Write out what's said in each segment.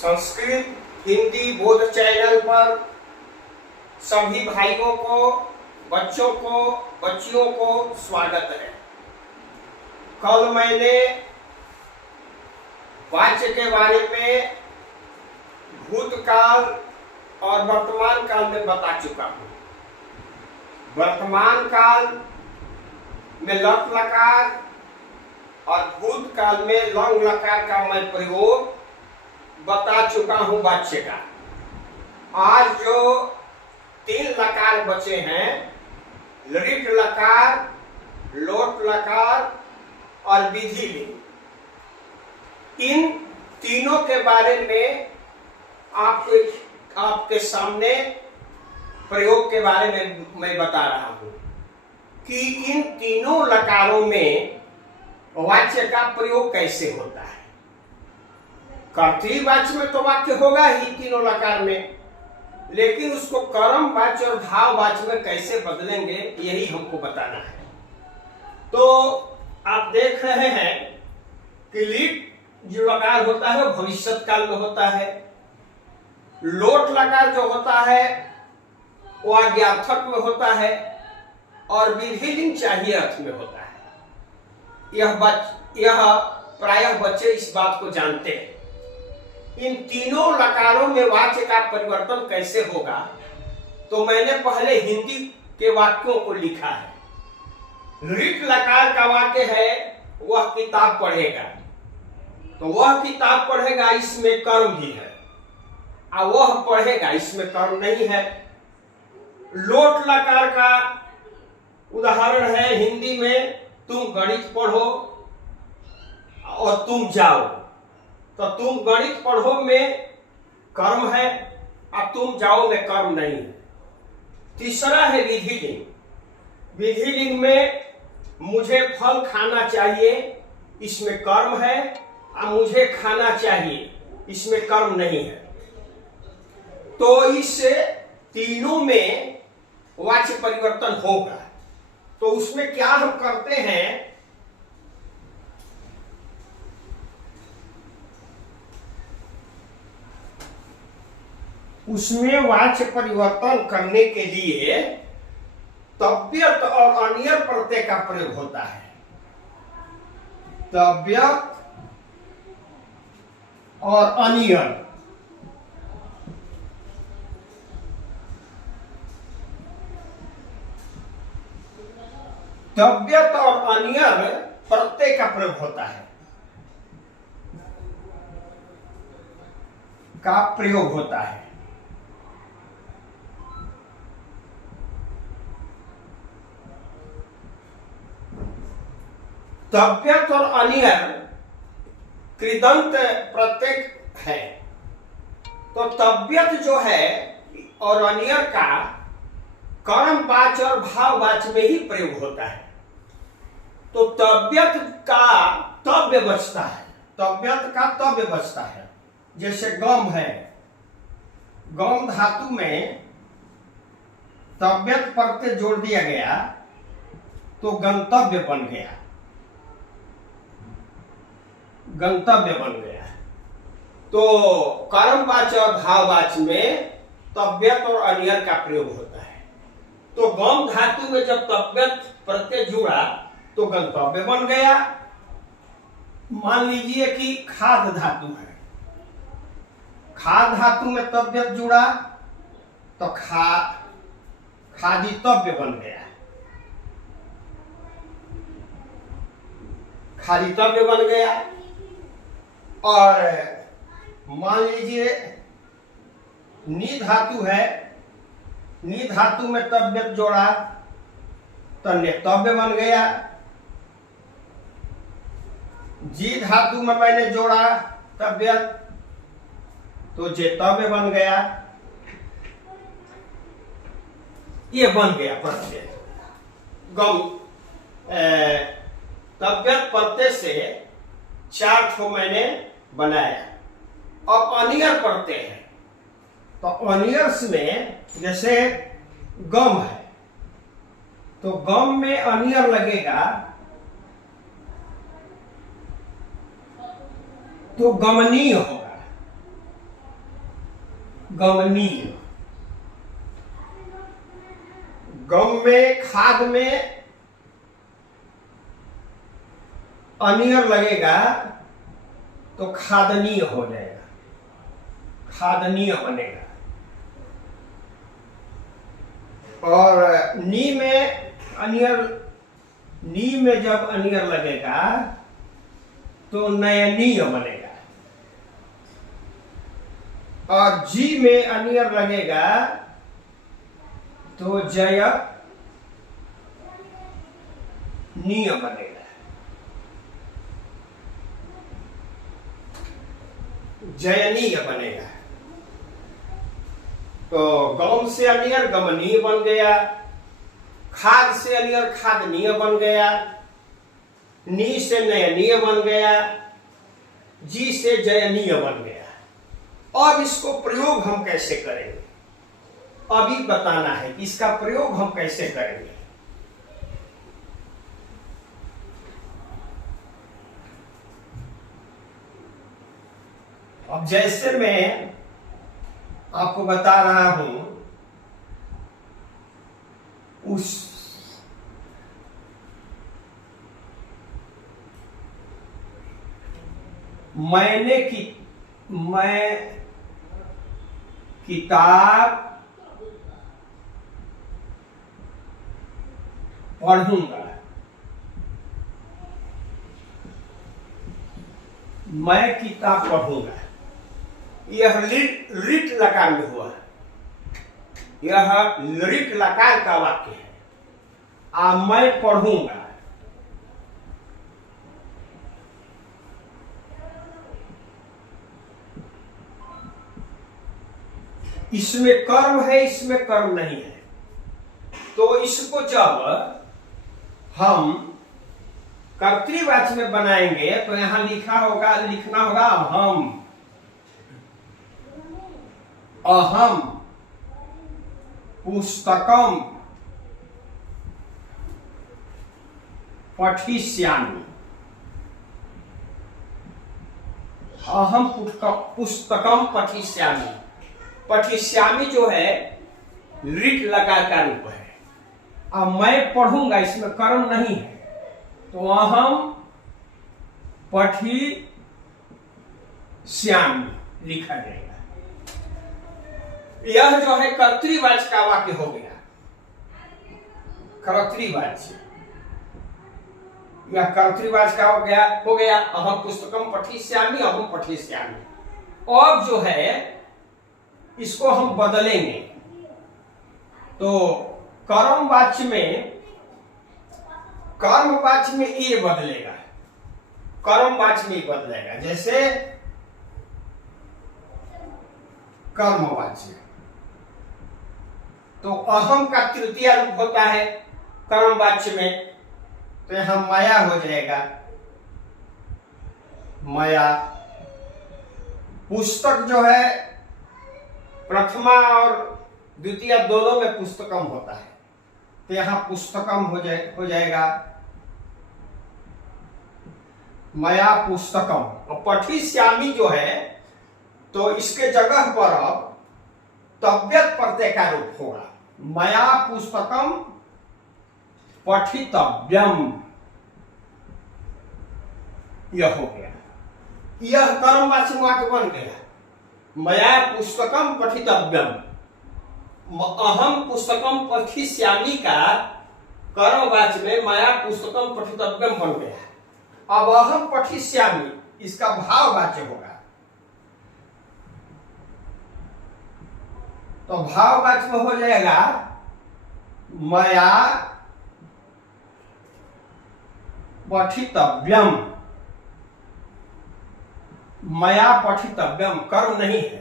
संस्कृत हिंदी बोध चैनल पर सभी भाइयों को, बच्चों को, बच्चियों को स्वागत है। कल मैंने वाच्य के बारे में भूतकाल और वर्तमान काल में बता चुका हूँ। वर्तमान काल में लट लकार और भूतकाल में लंग लकार का मैं प्रयोग बता चुका हूँ वाच्य का। आज जो 3 लकार बचे हैं, लृट लकार, लोट लकार और विधि लिंग, इन तीनों के बारे में आपके सामने प्रयोग के बारे में मैं बता रहा हूं कि इन तीनों लकारों में वाच्य का प्रयोग कैसे होता है। कर्तरी वाच्य में तो वाक्य होगा ही तीनों लकार में, लेकिन उसको कर्म वाच्य और भाव वाच्य में कैसे बदलेंगे यही हमको बताना है। तो आप देख रहे हैं कि लिट जो लकार होता है वो भविष्य काल में होता है। लोट लकार जो होता है वो आज्ञार्थक में होता है और विधि लिंग चाहिए अर्थ में होता है। यह प्रायः बच्चे इस बात को जानते हैं। इन तीनों लकारों में वाच्य का परिवर्तन कैसे होगा, तो मैंने पहले हिंदी के वाक्यों को लिखा है। ऋट लकार का वाक्य है वह किताब पढ़ेगा, तो वह किताब पढ़ेगा इसमें कर्म भी है, और वह पढ़ेगा इसमें कर्म नहीं है। लोट लकार का उदाहरण है हिंदी में, तुम गणित पढ़ो और तुम जाओ, तो तुम गणित पढ़ो में कर्म है और तुम जाओ में कर्म नहीं है। तीसरा है विधि लिंग। विधि लिंग में मुझे फल खाना चाहिए, इसमें कर्म है, और मुझे खाना चाहिए इसमें कर्म नहीं है। तो इस तीनों में वाच्य परिवर्तन होगा। तो उसमें क्या हम करते हैं, उसमें वाच्य परिवर्तन करने के लिए तव्यत और अनियर प्रत्यय का प्रयोग होता है। तव्यत और अनियर, तव्यत और अनियर प्रत्यय का प्रयोग होता है, का प्रयोग होता है। तव्यत और अनियर कृदंत प्रत्यय है। तो तव्यत जो है और अनियर का कर्म वाच्य और भाव वाच्य में ही प्रयोग होता है। तो तव्यत का तव्य बचता है, तव्यत का तव्य बचता है। जैसे गम है, गम धातु में तव्यत प्रत्यय जोड़ दिया गया तो गंतव्य बन गया, गंतव्य बन गया। तो कर्मवाच्य और भाववाच्य में तव्यत और अनियर का प्रयोग होता है। तो गम धातु में जब तव्यत प्रत्यय जुड़ा तो गंतव्य बन गया। मान लीजिए कि खाद धातु है, खाद धातु में तव्यत जुड़ा तो खादितव्य बन गया, खादितव्य बन गया। और मान लीजिए नी धातु है, नी धातु में तव्यत जोड़ा तो नेतव्य बन गया। जी धातु में मैंने जोड़ा तव्यत तो जेतव्य बन गया। ये बन गया प्रत्यय। गम तव्यत प्रत्यय से 4 ठो मैंने बनाया। अब अनियर प्रत्यय है, तो अनियर्स में जैसे गम है तो गम में अनियर लगेगा तो गमनीय होगा। गमनीय। गम में खाद में अनियर लगेगा तो खादनीय हो जाएगा, खादनीय बनेगा। और नी में अनियर, नी में जब अनियर लगेगा तो नयनीय बनेगा। और जी में अनियर लगेगा तो जय नीय बनेगा। जयनीय बनेगा। तो गम से अनियर गमनीय बन गया, खाद से अनियर खादनीय बन गया, नी से नयनीय बन गया, जी से जयनीय बन गया। अब इसको प्रयोग हम कैसे करेंगे, अभी बताना है कि इसका प्रयोग हम कैसे करेंगे। अब जैसे मैं आपको बता रहा हूं, उस मैं किताब पढ़ूंगा, मैं किताब पढ़ूंगा। यह लिट लकार में हुआ, यह लिट लकार का वाक्य है। मैं पढ़ूंगा, इसमें कर्म है, इसमें कर्म नहीं है। तो इसको जब हम कर्तृवाची में बनाएंगे तो यहां लिखना होगा हम, अहम पुस्तकम पठिष्यामि। अहम पुस्तकम पठिष्यामि। पठिष्यामि जो है लिट लकार का रूप है। अब मैं पढ़ूंगा, इसमें कर्म नहीं है, तो अहम पठिष्यामि लिखा जाएगा। यह जो है कर्तृवाची का वाक्य हो गया, कर्तृवाची। यह कर्तृवाची का हो गया अहम पुस्तकम पठिष्यामि, अहम पठिष्यामि। अब जो है इसको हम बदलेंगे। तो कर्मवाच्य में ये बदलेगा, कर्मवाच्य में बदलेगा। जैसे कर्मवाच्य, तो अहम का तृतीय रूप होता है कर्मवाच्य में, तो यहां माया हो जाएगा, माया। पुस्तक जो है प्रथमा और द्वितीय दोनों में पुस्तकम होता है, तो यहां पुस्तकम हो जाएगा, मया पुस्तकम। और पठिष्यामि जो है तो इसके जगह पर अब तव्यत प्रत्यय का रूप होगा, मया पुस्तकम पठितव्यम। यह हो गया, यह कर्मवाची वाक्य बन गया। मया पुस्तकम पठितव्यम, अहम पुस्तकम पठिष्यामि का कर्मवाची में मया पुस्तकम पठितव्यम बन गया। अब अहम पठिष्यामि इसका भाववाच्य होगा, तो भाववाच्य में हो जाएगा मया पठितव्यम। मया पठितव्यम कर्म नहीं है।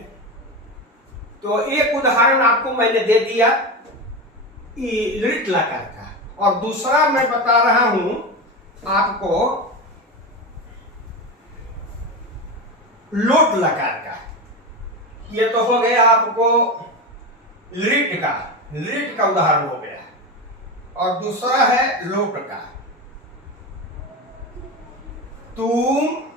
तो एक उदाहरण आपको मैंने दे दिया लिट लकार का, और दूसरा मैं बता रहा हूं आपको लोट लकार का। ये तो हो गया आपको लिट का उदाहरण हो गया, और दूसरा है लोट का। तुम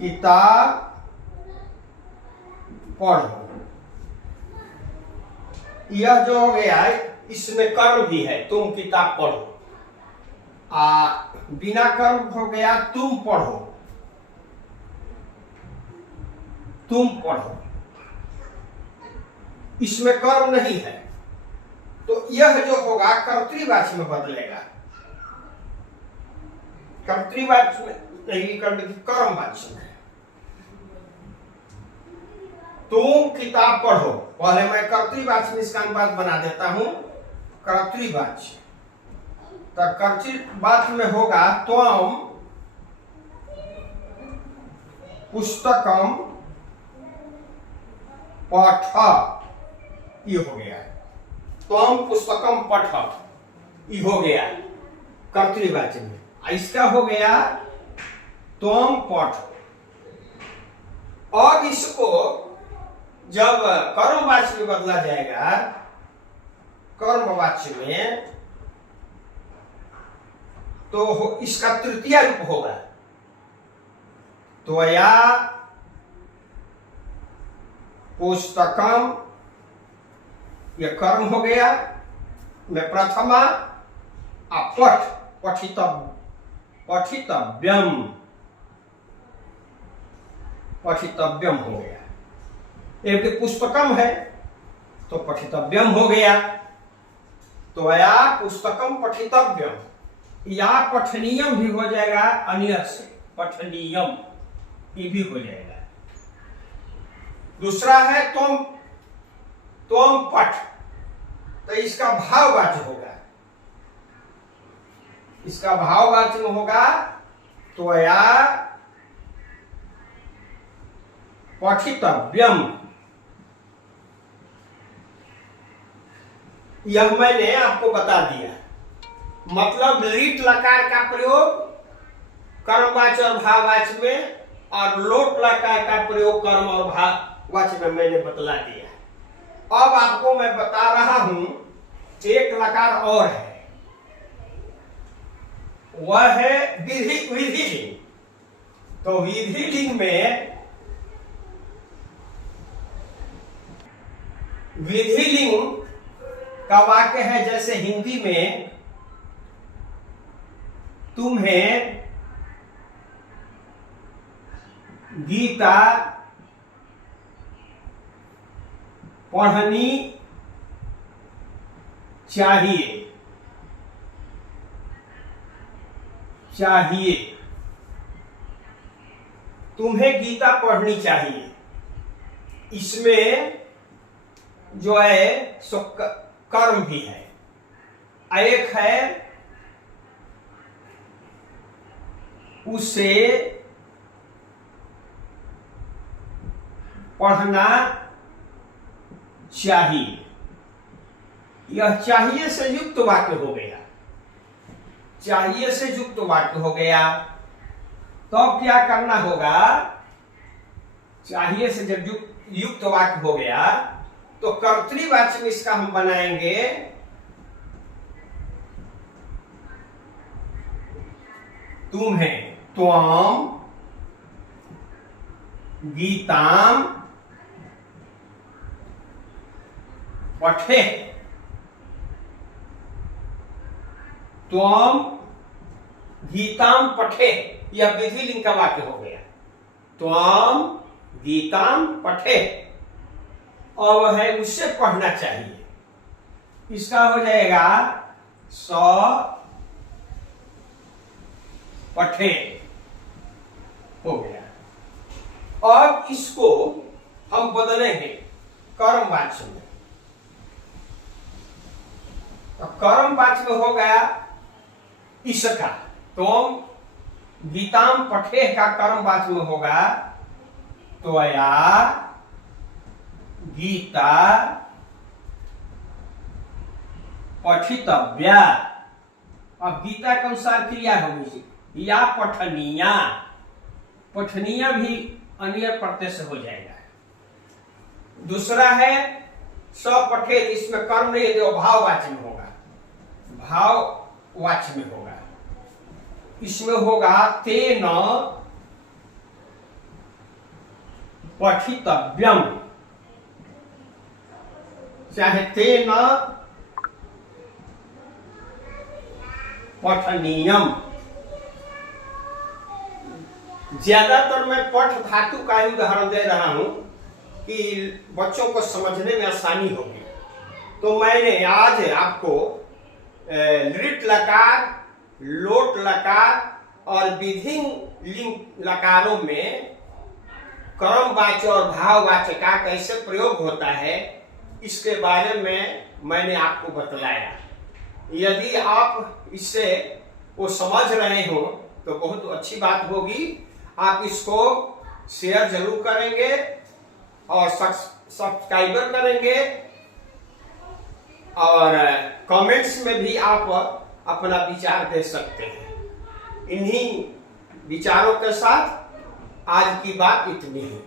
किताब पढ़ो। यह जो हो गया इसमें कर्म भी है, तुम किताब पढ़ो। बिना कर्म हो गया तुम पढ़ो, तुम पढ़ो, इसमें कर्म नहीं है। तो यह जो होगा कर्तृवाची में बदलेगा, कर्तृवाची में नहीं, कर्मवाची में। तुम किताब पढ़ो, पहले मैं कर्तृवाची में इसका अनुवाद बना देता हूं, कर्तृवाची। तो कर्तृवाची में होगा त्वम पुस्तकम पठ, ये हो गया। त्वम पुस्तकम पठ, ये हो गया कर्तृवाची में। इसका हो गया त्वम पठ। और इसको जब कर्मवाची में बदला जाएगा, कर्मवाची में, तो इसका तृतीय रूप होगा त्वया पुस्तकम, यह कर्म हो गया में प्रथमा, पठ, पठितव्यम, पठितव्यम हो गया। एक पुस्तकम है तो पठितव्यम हो गया। त्वया पुस्तकम पठितव्यम, या पठनीयम भी हो जाएगा, अन्य से पठनीयम ये भी हो जाएगा। दूसरा है तुम पठ, तो इसका भाववाची होगा, इसका भाववाची में होगा त्वया पठितव्यम। यह मैंने आपको बता दिया। मतलब लिट लकार का प्रयोग कर्मवाची और भाववाची में, और लोट लकार का प्रयोग कर्म और भाववाची में मैंने बतला दिया। अब आपको मैं बता रहा हूं एक लकार और है, वह है विधिलिंग। तो विधिलिंग में, विधिलिंग का वाक्य है जैसे हिंदी में तुम्हें गीता पढ़नी चाहिए, चाहिए, तुम्हें गीता पढ़नी चाहिए। इसमें जो है सो कर्म भी है। एक है उसे पढ़ना चाहिए, यह चाहिए से युक्त वाक्य हो गया, चाहिए से युक्त वाक्य हो गया। तो अब क्या करना होगा, चाहिए से जब युक्त वाक्य हो गया तो कर्तृवाची में इसका हम बनाएंगे तुम्हें, त्वम गीताम पठे, त्वम गीताम पठे, यह विधिलिंग का वाक्य हो गया। त्वम गीताम पठे, और वह है उससे पढ़ना चाहिए, इसका हो जाएगा स पठे, हो गया। अब इसको हम बदलेंगे कर्मवाची में। तो कर्मवाची में हो गया इसका, तुम गीताम पठे का कर्मवाची में होगा त्वया गीता पठितव्या। अब गीता के अनुसार क्रिया होगी, या पठनीया, पठनीया भी अन्य प्रत्यय से हो जाएगा। दूसरा है सपठेत, इसमें कर्म नहीं है, भाववाची में होगा, भाववाची में होगा। इसमें होगा तेन पठितव्यम, चाहे तेन पठनीयम। ज्यादातर मैं पठ धातु का ही उदाहरण दे रहा हूं कि बच्चों को समझने में आसानी होगी। तो मैंने आज आपको लिट लकार, लोट लकार और विभिन्न लिंग लकारों में कर्मवाच्य और भाववाच्य का कैसे प्रयोग होता है, इसके बारे में मैंने आपको बतलाया। यदि आप इससे वो समझ रहे हो तो बहुत अच्छी बात होगी। आप इसको शेयर जरूर करेंगे और सब्सक्राइबर करेंगे, और कमेंट्स में भी आप अपना विचार दे सकते हैं। इन्हीं विचारों के साथ आज की बात इतनी है।